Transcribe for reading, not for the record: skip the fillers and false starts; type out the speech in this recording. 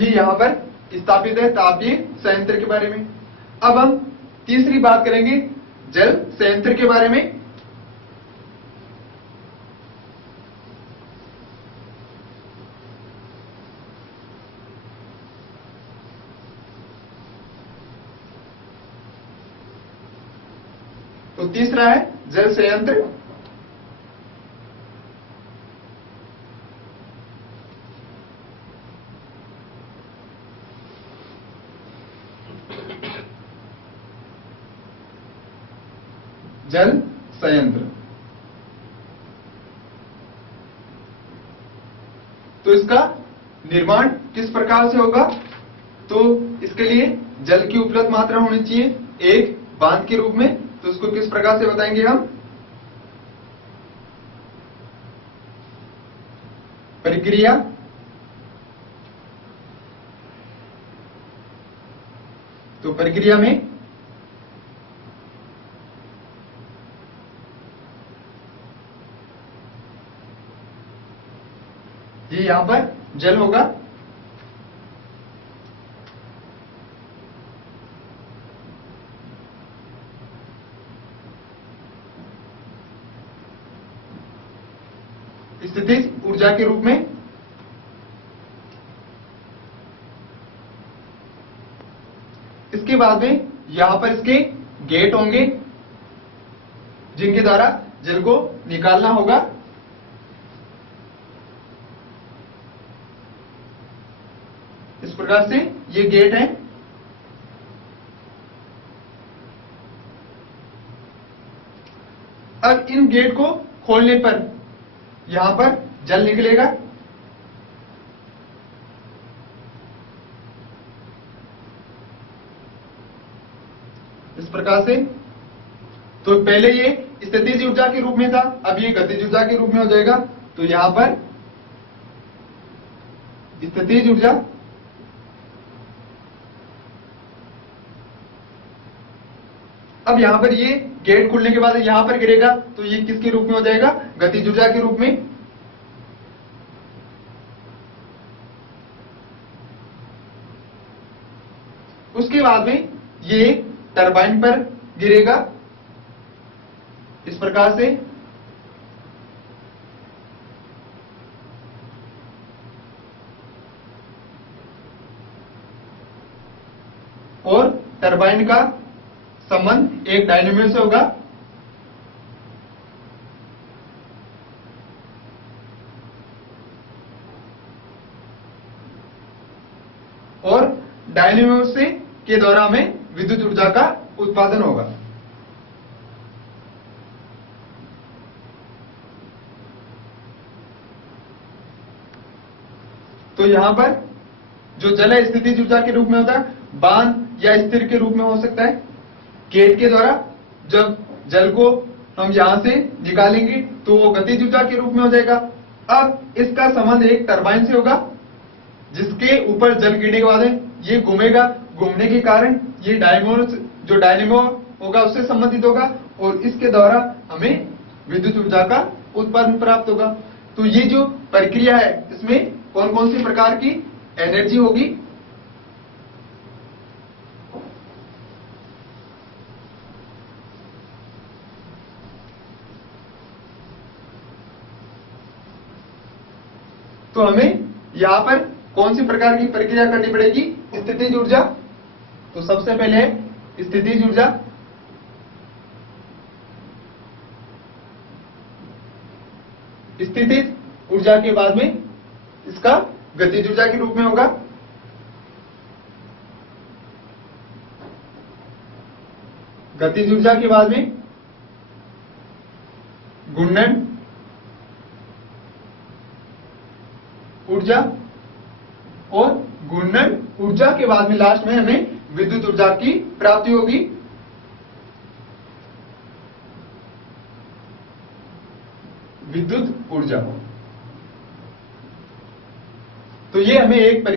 ये यहाँ पर स्थापित है तापीय संयंत्र के बारे में। अब हम तीसरी बात करेंगे जल संयंत्र के बारे में। तो तीसरा है जल संयंत्र। जल संयंत्र। तो इसका निर्माण किस प्रकार से होगा? तो इसके लिए जल की उपलब्ध मात्रा होनी चाहिए एक बांध के रूप में। तो इसको किस प्रकार से बताएंगे हम? प्रक्रिया तो प्रक्रिया में ये यहां पर जल होगा। स्थितिज ऊर्जा के रूप में। इसके बाद में यहां पर इसके गेट होंगे जिनके द्वारा जल को निकालना होगा। इस प्रकार से ये गेट हैं। अब इन गेट को खोलने पर यहां पर जल निकलेगा। इस प्रकार से। तो पहले ये स्थितिज ऊर्जा के रूप में था, अब ये गतिज ऊर्जा के रूप में हो जाएगा। तो यहां पर स्थितिज ऊर्जा अब यहां पर ये गेट खुलने के बाद यहां पर गिरेगा तो ये किसके रूप में हो जाएगा? गतिज ऊर्जा के रूप में। उसके बाद में ये टरबाइन पर गिरेगा इस प्रकार से। और टरबाइन का संबंध एक डायनेमो से होगा। और डायनेमो से के द्वारा हमें विद्युत ऊर्जा का उत्पादन होगा। तो यहां पर जो जल है स्थितिज ऊर्जा के रूप में होता है, बांध या स्थिर के रूप में हो सकता है। गेट के द्वारा जब जल को हम यहां से निकालेंगे तो वो गतिज ऊर्जा के रूप में हो जाएगा। अब इसका संबंध एक टरबाइन से होगा जिसके ऊपर जल गिरने के बाद ये घूमेगा। घूमने के कारण ये डायनेमो होगा उससे संबंधित होगा और इसके द्वारा हमें विद्युत ऊर्जा का उत्पादन प्राप्त होगा। तो ये जो प्रक्रिया है इसमें कौन कौन सी प्रकार की एनर्जी होगी? तो हमें यहां पर कौन सी प्रकार की प्रक्रिया करनी पड़ेगी? स्थितिज ऊर्जा। तो सबसे पहले है स्थितिज ऊर्जा। स्थितिज ऊर्जा के बाद में इसका गतिज ऊर्जा के रूप में होगा। गतिज ऊर्जा के बाद में घूर्णन ऊर्जा और घूर्णन ऊर्जा के बाद में लास्ट में हमें विद्युत ऊर्जा की प्राप्ति होगी। विद्युत ऊर्जा। तो ये हमें एक